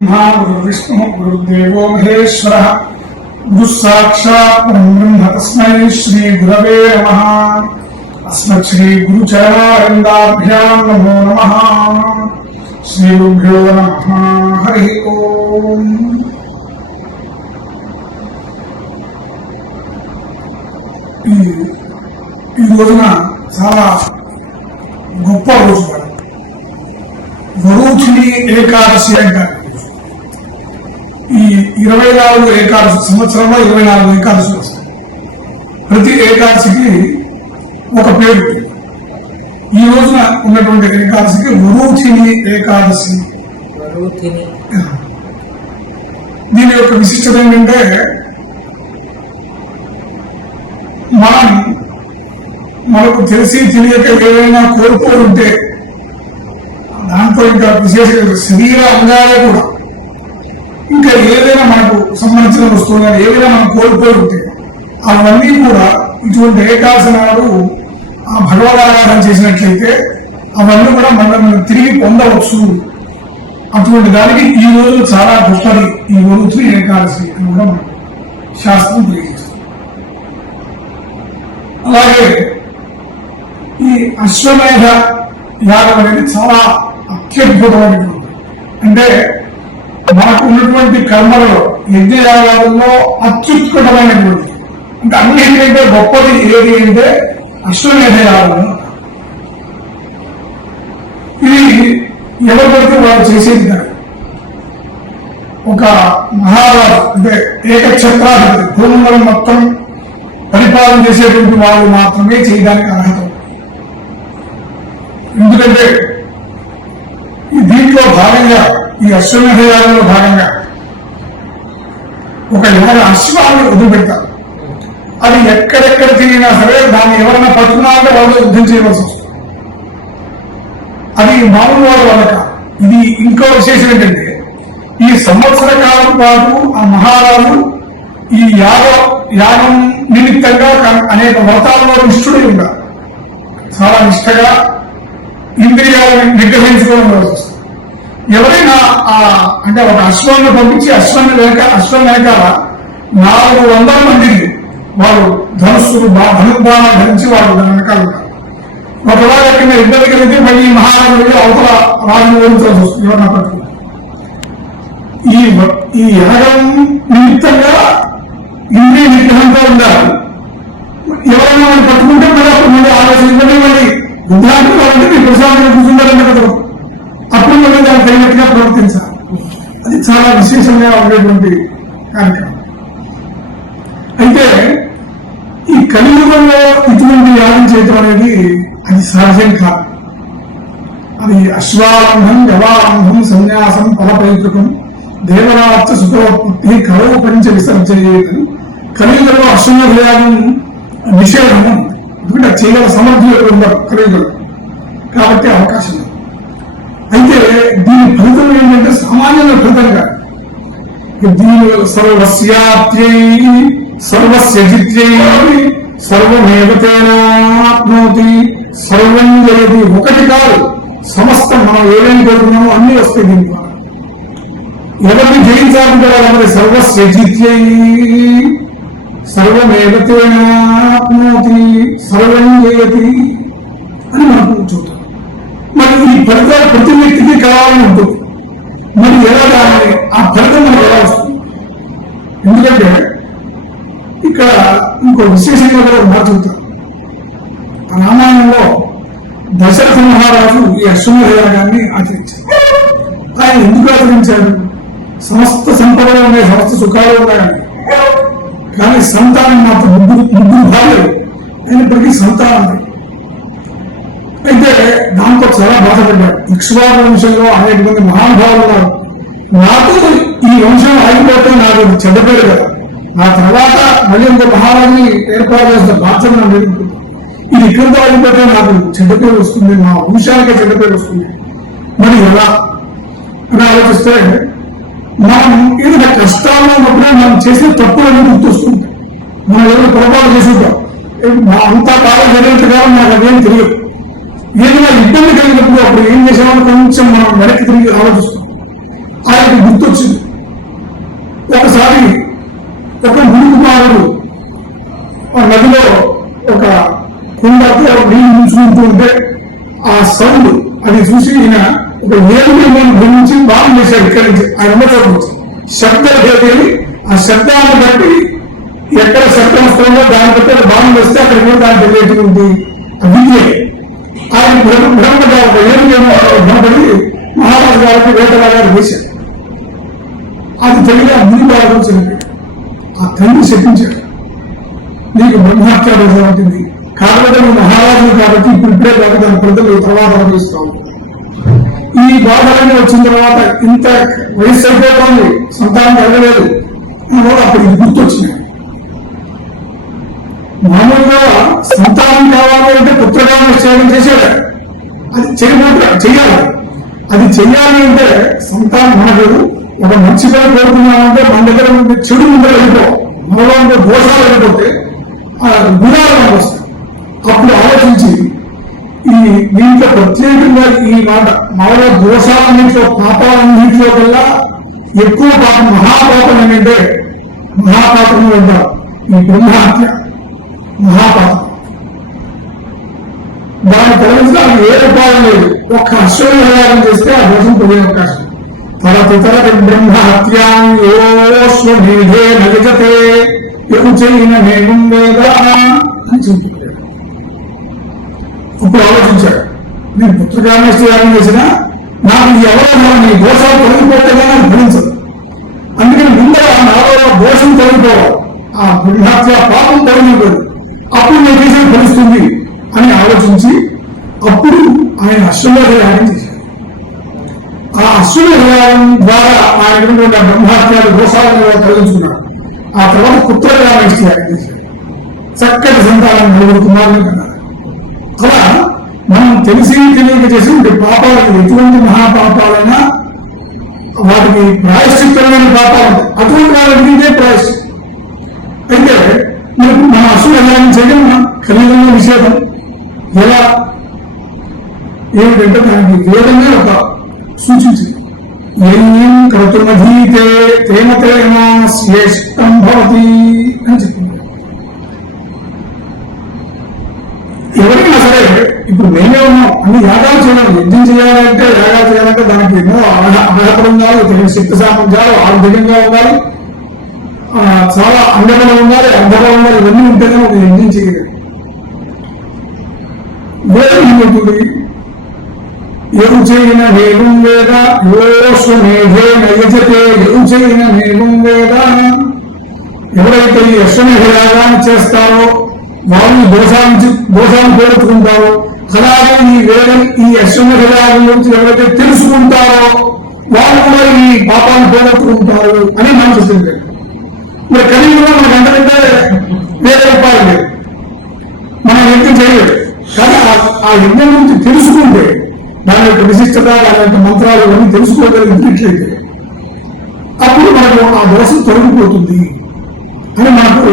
गुरुविष्णुः गुरुदेवो महेश्वरः गुरुः साक्षात् परं ब्रह्म तस्मै श्रीगुरवे नमः अस्मत् श्रीगुरुचरणारविन्दाभ्यां नमो नमः श्रीगुरुभ्यो नमः हरिः ओम् ఈ ఈ రోజున చాలా గొప్ప రోజు మేడం వరూథిని ఏకాదశి అంటారు ఈ ఇరవై నాలుగు ఏకాదశి సంవత్సరంలో ఇరవై నాలుగు ఏకాదశి వస్తాయి ప్రతి ఏకాదశికి ఒక పేరు. ఈ రోజున ఉన్నటువంటి ఏకాదశికి వరూథిని ఏకాదశి. వరుతిని దీని యొక్క విశిష్టత ఏంటంటే మనం మనకు తెలిసి తెలియక ఏదైనా కోల్పోయి ఉంటే దాంట్లో ఇంకా విశేషంగా శరీర అంగాలే కూడా ఏదైనా మనకు సంబంధించిన వస్తువులు కానీ ఏదైనా మనం కోల్పోయి ఉంటే అవన్నీ కూడా ఇటువంటి ఏకాసనాలు నాడు ఆ భగవదారాధన చేసినట్లయితే అవన్నీ కూడా మనం తిరిగి పొందవచ్చు. అటువంటి దానికి ఈ రోజు చాలా గొప్పది. ఈ రోజు ఏకాదశి అని కూడా మనం శాస్త్రం తెలియజేస్తుంది. అలాగే ఈ అశ్వమేధ యాగం అనేది చాలా అత్యద్భుతమైనటువంటి అంటే మనకు ఉన్నటువంటి కర్మలలో యజ్ఞయాగాలలో అత్యుత్కటమైనటువంటి అంటే అన్నిటికంటే గొప్పది ఏది అంటే అశ్వమేధ ఇది ఎవరు పడితే వారు చేసేది ఒక మహారాజు అంటే ఏకఛత్రాధిపతి భూమండలం మొత్తం పరిపాలన చేసేటువంటి వాళ్ళు మాత్రమే చేయడానికి అర్హత ఎందుకంటే దీంట్లో భాగంగా ఈ అశ్వమేధ యాగంలో భాగంగా ఒక ఎవరు అశ్వాన్ని వదిలిపెడతారు? అది ఎక్కడెక్కడ తిరిగినా సరే దాన్ని ఎవరైనా పట్టుకున్నారంటే వాళ్ళు యుద్ధం చేయవలసి వస్తుంది. అది మామూలు వాళ్ళ వల్ల ఇది ఇంకో విశేషం ఏంటంటే ఈ సంవత్సర కాలం పాటు ఆ మహారాజు ఈ యాగ యాగం నిమిత్తంగా అనేక వ్రతాల్లో నిష్ఠుడై ఉన్నారు చాలా నిష్టగా ఇంద్రియాలను నిగ్రహించుకోవడం వస్తుంది. ఎవరైనా ఆ అంటే ఒక అశ్వాన్ని పంపించి అశ్వాన్ని వెనక అశ్వం వెనకాల నాలుగు వందల మందిని వారు ధనుస్సులు బా ధనుర్బాణాలు ధరించి వారు దాని వెనకాల ఉంటారు ఒకవేళ కింద ఇద్దరికి వెళ్తే మళ్ళీ మహారాజు వెళ్ళి అవతల రాజు ఓడించాల్సి వస్తుంది. ఎవరన్నా పట్టుకుని ఈ ఈ యాగం నిమిత్తంగా ఇంద్రియ నిగ్రహంతో ఉండాలి ఎవరైనా వాళ్ళు పట్టుకుంటే మళ్ళీ అప్పుడు మళ్ళీ ఆలోచించండి మళ్ళీ యుద్ధానికి వాళ్ళంటే మీరు ప్రశాంతంగా కూర్చుంటారంటే కదా చాలా విశేషంగా ఉండేటువంటి కార్యక్రమం. అయితే ఈ కలియుగంలో ఇటువంటి యాగం చేయటం అనేది అది సహజం కాదు. అది అశ్వారంభం యవారంభం సన్యాసం ఫలపైతృకం దేవరాత్ర సుఖోత్పత్తి కలవు పంచ విసర్జయేది కలియుగంలో అశ్వమేధ యాగం నిషేధము. ఎందుకంటే చేయగల సమర్థులు ఉండరు కలియుగంలో. కాబట్టి అవకాశం అయితే దీని ఫలితం ఏంటంటే సామాన్యమైన ఫలితం కాదు. దీని సర్వస్యాత్యై సర్వస్యజిత్యై సర్వమేవతేనాప్నోతి సర్వం జయతి ఒకటి కాదు సమస్తం మనం ఏమేమి కోరుకున్నామో అన్ని వస్తాయి దీని ద్వారా ఎవరిని జయించాలంటే సర్వస్యజిత్యై సర్వమేవతేనాప్నోతి సర్వం జయతి అని మనకు ఫలితాలు ప్రతి వ్యక్తికి కావాలని ఉంటుంది. మరి ఎలా దాన్ని ఆ ఫలితం మనకు ఎలా వస్తుంది? ఎందుకంటే ఇక్కడ ఇంకో విశేషంగా కూడా ఒక మాట చెబుతారు రామాయణంలో దశరథ మహారాజు ఈ అశ్వమయాగాన్ని ఆచరించారు. ఆయన ఎందుకు ఆచరించాడు సమస్త సంపదలు ఉన్నాయి సమస్త సుఖాలు ఉన్నాయని కానీ సంతానం మాత్రం ముగ్గురు ముగ్గురు భార్యలు. అయినప్పటికీ సంతానం లేదు. అయితే దాంతో చాలా బాధపడ్డాడు ఇక్ష్వాకు వంశంలో అనేక మంది మహానుభావులు ఉన్నారు నాకు ఈ వంశం ఆగిపోతే నాకు చెడ్డపేరు కదా. ఆ తర్వాత మళ్ళీ ఇంకో మహారాజుని ఏర్పాటు చేసిన బాధ్యత నా ఇది ఇక్కడితో ఆగిపోతే నాకు చెడ్డపేరు వస్తుంది మా వంశానికే చెడ్డపేరు వస్తుంది. మరి ఎలా? అని ఆలోచిస్తే మనం ఏదైనా కష్టాల్లో ఉన్నప్పుడు మనం చేసిన తప్పులన్నీ గుర్తొస్తుంది. మనం ఎవరు పొరపాటు చేసి ఉంటాం. అంతా బాగా జరిగినట్టు కాదు నాకు అదేం తెలియదు. ఏదైనా ఇబ్బంది కలిగినప్పుడు అప్పుడు ఏం చేసామని కొంచెం మనం వెనక్కి తిరిగి ఆలోచిస్తాం. ఆయనకు గుర్తొచ్చింది. ఒకసారి ఒక గురు కుమారుడు ఆ నదిలో ఒక కుండతో నీళ్ళు ముంచుకుంటూ ఉంటే ఆ సౌండ్ అది చూసి ఈయన ఒక ఏడుగురు గురించి బాగా చేశాడు ఇక్కడి నుంచి. ఆయన ఉన్న చోట శబ్దాలు చేయాలి ఆ శబ్దాలను బట్టి ఎక్కడ శబ్దం వస్తుందో దాన్ని బట్టి బాగా వస్తే అక్కడ కూడా దాని తెలియటువంటి విద్య. ఆయన బ్రహ్మ బ్రహ్మగా ఒక ఏడుగురు భ్రమపడి మహారాజు గారికి వేటగారు వేశారు. అది తెలియ అగ్ని బాగా చనిపోయాడు ఆ తండ్రి శపించాడు. నీకు బ్రహ్మహత్య దోషం ఉంటుంది? కాబట్టి మహారాజు కాబట్టి ఇప్పుడు ఇప్పుడే కాదు దాని ప్రజలు తర్వాత అనుభవిస్తావు ఈ బాధలన్నీ వచ్చిన తర్వాత ఇంత వయసు అయిపోతుంది సంతానం కలగలేదు. అప్పుడు ఇది గుర్తొచ్చింది. మామూలుగా సంతానం కావాలి అంటే పుత్రకామ నిశ్చయం చేశాడు అది చేయబోతున్నా చెయ్యాలి. అది చెయ్యాలి అంటే సంతానం ఉండదు ఒక మంచి పని కోరుకున్నామంటే మన దగ్గర ఉండే చెడు ముందర వెళ్ళిపో. మనలో ఉండే దోషాలు వెళ్ళిపోతే ఆ గుణాలు మనకు వస్తాయి. అప్పుడు ఆలోచించి ఈ దీంట్లో ప్రత్యేకంగా ఈ మాట మనలో దోషాలన్నింటిలో పాపాలన్నింటిలో కల్లా ఎక్కువ పాపం మహాపాపం ఏంటంటే మహాపాపం అంటారు. ఈ బ్రహ్మహత్య మహాపాపం దాన్ని అది ఏ ఉపాయం లేదు ఒక్క అశ్వమేధారం చేస్తే ఆ దోషం పోయే అవకాశం. తరతితర బ్రహ్మ హత్యాశ్వమేధే నగజతే. ఎరుచైన మేఘం వేద అని చెప్తున్నాడు ఇప్పుడు ఆలోచించాడు. నేను పుత్రకామేశ్వరం చేసిన నాకు ఈ అవరోధం ఈ దోషాలు తొలగిపోతే భరించదు. ఫలించదు అందుకని ముందర నాలో దోషం తొలగిపోవాలి. ఆ బ్రహ్మహత్య పాపం తొలగిపోదు. అప్పుడు నేను చేసిన ఫలిస్తుంది అని ఆలోచించి అప్పుడు ఆయన అశ్వమేధ యాగం చేశాడు ఆ అశ్వమేధ యాగం ద్వారా ఆయనటువంటి ఉన్నటువంటి బ్రహ్మహత్యాలు దోషాలను కూడా తొలగించుకున్నాడు ఆ తర్వాత పుత్రకామేశ్వర యాగం చేశాడు చక్కటి సంతానం నలుగురు కుమారులు కన్నారు. అలా మనం తెలిసి తెలియక చేసినటువంటి పాపాలకు ఎటువంటి మహాపాపాలైనా వాటికి ప్రాయశ్చిత్తమైన పాపాలు అటువంటి వాళ్ళ ఇదే ప్రాయశ్చిత్తం. అయితే అసలు చేయడం ఖరీదైన నిషేధం. ఎలా? ఏమిటంటే దానికి వేదమే ఒక సూచించింది. ఏం క్రతుమధీతే తేమ తేన శ్రేష్టం భవతి అని చెప్పింది. ఎవరైనా సరే ఇప్పుడు మేమే ఉన్నాం. అన్ని యాగాలు చేయాలి. యజ్ఞం చేయాలంటే యాగాలు చేయాలంటే దానికి ఎన్నో అర్హ- అర్హత ఉండాలి. శక్తి సామర్థ్యాలు ఆరోగ్యంగా ఉండాలి. చాలా అండగా ఉండాలి అర్ధబలం ఉండాలి ఇవన్నీ ఉంటేనే ఒక యజ్ఞం చేయలేదు వేదం ఏమవుతుంది ఎరు చేయిన వేగం వేద? యోశ్వమేధే నయజతే ఎరు చేయన వేగం వేద? ఎవరైతే ఈ అశ్వమేహయాగాన్ని చేస్తారో వాళ్ళు దోషాన్ని దోషాన్ని కోరుకుంటారో అలాగే ఈ వేదం ఈ అశ్వమేహయాగం గురించి ఎవరైతే తెలుసుకుంటారో వాళ్ళు కూడా ఈ పాపాన్ని పోగొట్టుకుంటారు అని మనసు చెప్పింది మరి కలియుగంలో మనకు ఎంతకంటే వేరే ఉపాయం లేదు. మనం యజ్ఞం చేయలేదు కానీ ఆ- ఆ యజ్ఞం గురించి తెలుసుకుంటే దాని యొక్క విశిష్టత దాని యొక్క మంత్రాలు అన్నీ తెలుసుకోగలిగినట్లయితే అప్పుడు మనకు ఆ దోషం తొలగిపోతుంది. అని మనకు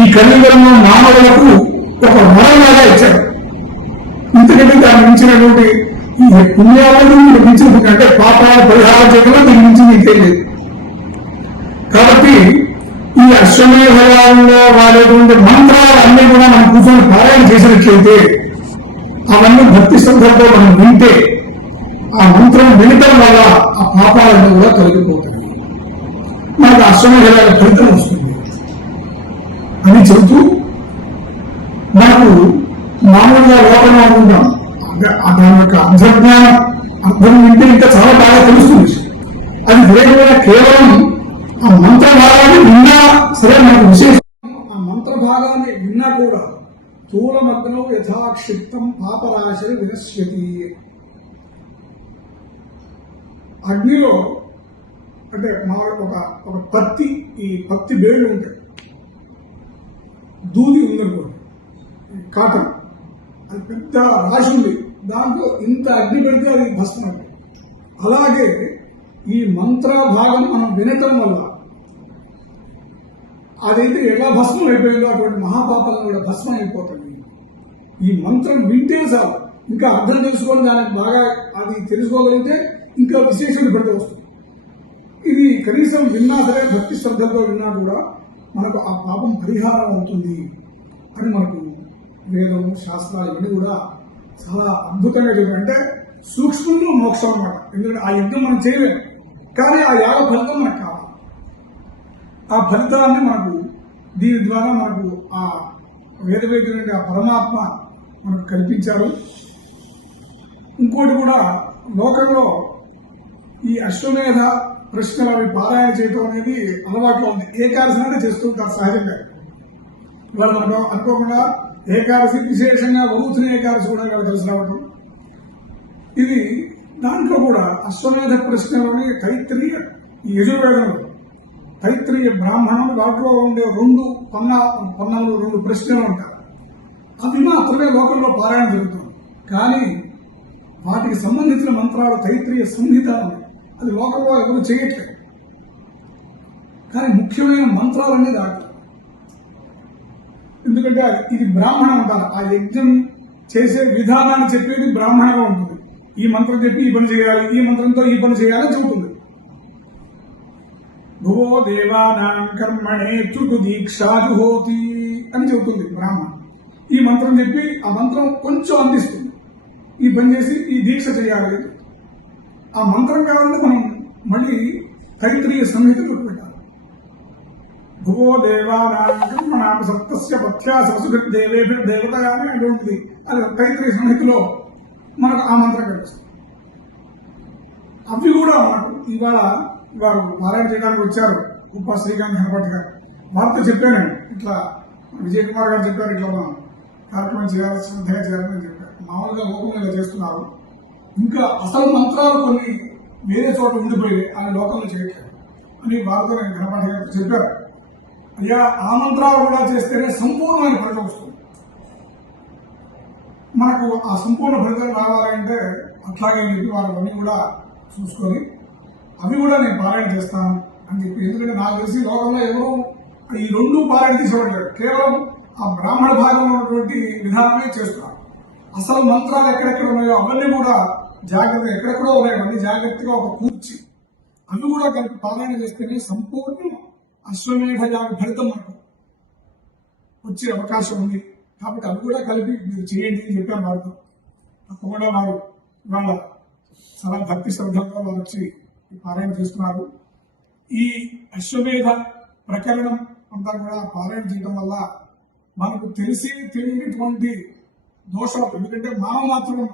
ఈ కలియుగంలో మానవులకు ఒక వరంలాగా ఇచ్చారు. ఇంతకంటే దాన్ని మించినటువంటి ఈ పుణ్యాలను మించిన అంటే పాపాలను పరిహారం చేయడం దీన్ని మించి ఇంకేం లేదు. కాబట్టి ఈ అశ్వమేధంలో వాడేటువంటి మంత్రాలు అన్ని కూడా మనం కూర్చొని పారాయణ చేసినట్లయితే అవన్నీ భక్తి శ్రద్ధలతో మనం వింటే ఆ మంత్రం వినటం వల్ల ఆ పాపాలన్నీ కూడా తొలగిపోతాయి. మనకు అశ్వమేధాల ఫలితం వస్తుంది. అని చెబుతూ మనకు మామూలుగా లోకంలో ఉంటాం దాని యొక్క అంతర్జ్ఞానం అర్థం వింటే ఇంకా చాలా బాగా తెలుస్తుంది. అది వేగమైన కేవలం ఆ మంత్రం సరే నాకు విశేషం. ఆ మంత్ర భాగాన్ని విన్నా కూడా స్థూలమగ్నం యథాక్షిప్తం పాపరాశి వినశ్యతి. అగ్నిలో అంటే మా ఒక ఒక పత్తి ఈ పత్తి బేళ్ళు ఉంటాయి. దూది ఉందనుకోండి కాటన్. అది పెద్ద రాశి ఉంది. దాంట్లో ఇంత అగ్ని పెడితే అది భస్మం. అలాగే ఈ మంత్ర భాగం మనం వినటం వల్ల అదైతే ఎలా భస్మం అయిపోయిందో అటువంటి మహాపాపాలను కూడా భస్మం అయిపోతుంది. ఈ మంత్రం వింటే చాలు. ఇంకా అర్థం తెలుసుకొని దానికి బాగా అది తెలుసుకోగలిగితే ఇంకా విశేషణ పెడితే వస్తుంది. ఇది కనీసం విన్నా సరే భక్తి శ్రద్ధలతో విన్నా కూడా మనకు ఆ పాపం పరిహారం అవుతుంది అని మనకు వేదం శాస్త్రాలు ఇవన్నీ కూడా చాలా అద్భుతంగా చెప్పారు అంటే సూక్ష్మంలో మోక్షం అన్నమాట. ఎందుకంటే ఆ యజ్ఞం మనం చేయలేము కానీ ఆ యాగ ఫలితం మనకు ఆ ఫలితాన్ని మనకు దీని ద్వారా మనకు ఆ వేద ఆ పరమాత్మ మనకు కల్పించారు ఇంకోటి కూడా లోకంలో ఈ అశ్వమేధ ప్రశ్నలు అవి పారాయణ చేయటం అనేది అలవాట్లో ఉంది. ఏకాదశి అంటే చేస్తూ ఉంటారు సహజంగా. వాళ్ళు మనం అనుకోకుండా ఏకాదశి విశేషంగా వరుతుని ఏకాదశి కూడా వాళ్ళు కలిసి రావడం ఇది దాంట్లో కూడా అశ్వమేధ ప్రశ్నలోని తైత్రీయ యజుర్వేదంలో తైత్రీయ బ్రాహ్మణులు వాటిలో ఉండే రెండు పన్న పన్నములు రెండు ప్రశ్నలు ఉంటాయి. అవి మాత్రమే లోకంలో పారాయణ జరుగుతుంది. కానీ వాటికి సంబంధించిన మంత్రాలు తైత్రీయ సంహిత అది లోకంలో ఎవరు చేయట్లేదు. కానీ ముఖ్యమైన మంత్రాలన్నీ దాటి. ఎందుకంటే ఇది బ్రాహ్మణం అంటారు. ఆ యజ్ఞం చేసే విధానాన్ని చెప్పేది బ్రాహ్మణంగా ఉంటుంది. ఈ మంత్రం చెప్పి ఈ పని చేయాలి ఈ మంత్రంతో ఈ పని చేయాలని చెబుతుంది. భువో దేవానాం కర్మణే చుటు దీక్షాదుహోతి అని చెబుతుంది బ్రాహ్మణం ఈ మంత్రం చెప్పి ఆ మంత్రం కొంచెం అందిస్తుంది. ఈ పని చేసి ఈ దీక్ష చేయాలి. ఆ మంత్రం కావాలంటే మనం మళ్ళీ తైత్రీయ సంహిత గుర్తుపెట్టాలి భువో దేవానాం సప్తస్య పథ్యాస వసుదేవేభ్య అంటే ఉంటుంది. అది తైత్రీయ సంహితలో మనకు ఆ మంత్రం కనిపిస్తుంది. అవి కూడా మనకు ఇవాళ వారు పారాయణ చేయడానికి వచ్చారు. కుప్ప శ్రీకాంత్ హెనపట్ గారు. వారితో చెప్పాను. ఇట్లా విజయ్ కుమార్ గారు చెప్పారు ఇట్లా మనం కార్యక్రమం చేయాలి శ్రద్ధగా చేయాలని చెప్పారు. మామూలుగా ఓపెన్గా ఇలా చేస్తున్నారు. ఇంకా అసలు మంత్రాలు కొన్ని వేరే చోట ఉండిపోయాయి. ఆయన లోకంలో చేయట్లేదు. అని వారితో నేను హెనపట్ గారు చెప్పారు. అయ్యా ఆ మంత్రాలు కూడా చేస్తేనే సంపూర్ణమైన ఫలితం వస్తుంది. మనకు ఆ సంపూర్ణ ఫలితం రావాలంటే అట్లాగే అని చెప్పి కూడా చూసుకొని అవి కూడా నేను పారాయణ చేస్తాను అని చెప్పి ఎందుకంటే నాకు తెలిసి లోకంలో ఎవరు ఈ రెండు పారాయణ తీసుకోవట్లేదు. కేవలం ఆ బ్రాహ్మణ భాగంలో ఉన్నటువంటి విధానమే చేస్తున్నారు అసలు మంత్రాలు ఎక్కడెక్కడ ఉన్నాయో అవన్నీ కూడా జాగ్రత్త ఎక్కడెక్కడో ఉన్నాయో అవన్నీ జాగ్రత్తగా ఒక కూర్చి. అవి కూడా కలిపి పారాయణ చేస్తేనే సంపూర్ణ అశ్వమేధ యాగ ఫలితం మనకు వచ్చే అవకాశం ఉంది. కాబట్టి అవి కూడా కలిపి మీరు చేయండి అని చెప్పాను వారితో. తప్పకుండా వారు ఇవాళ చాలా భక్తి శ్రద్ధలతో వారు వచ్చి పారాయణ చేస్తున్నారు. ఈ అశ్వమేధ ప్రకరణం అంతా కూడా పారాయణ చేయడం వల్ల మనకు తెలిసి తెలియనటువంటి దోషాలు ఎందుకంటే మానవ మాత్రం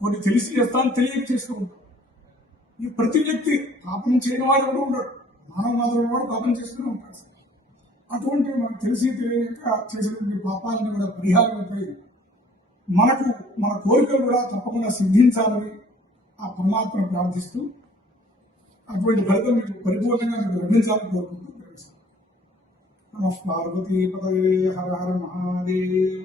కొన్ని తెలిసి చేస్తాను తెలియక చేస్తూ ఉంటాం. ఈ ప్రతి వ్యక్తి పాపం చేయని వాడు కూడా ఉంటాడు మానవ మాత్రం కూడా పాపం చేస్తూనే ఉంటాడు. అటువంటి మనకు తెలిసి తెలియక చేసినటువంటి పాపాలను కూడా పరిహారం మనకు మన కోరికలు కూడా తప్పకుండా సిద్ధించాలని ఆ పరమాత్మను ప్రార్థిస్తూ అటువంటి ఫలితం మీకు పరిపూర్ణంగా మీకు లభించాలని కోరుకుంటున్నాను నమ పార్వతీ పదవే హర హర మహాదేవ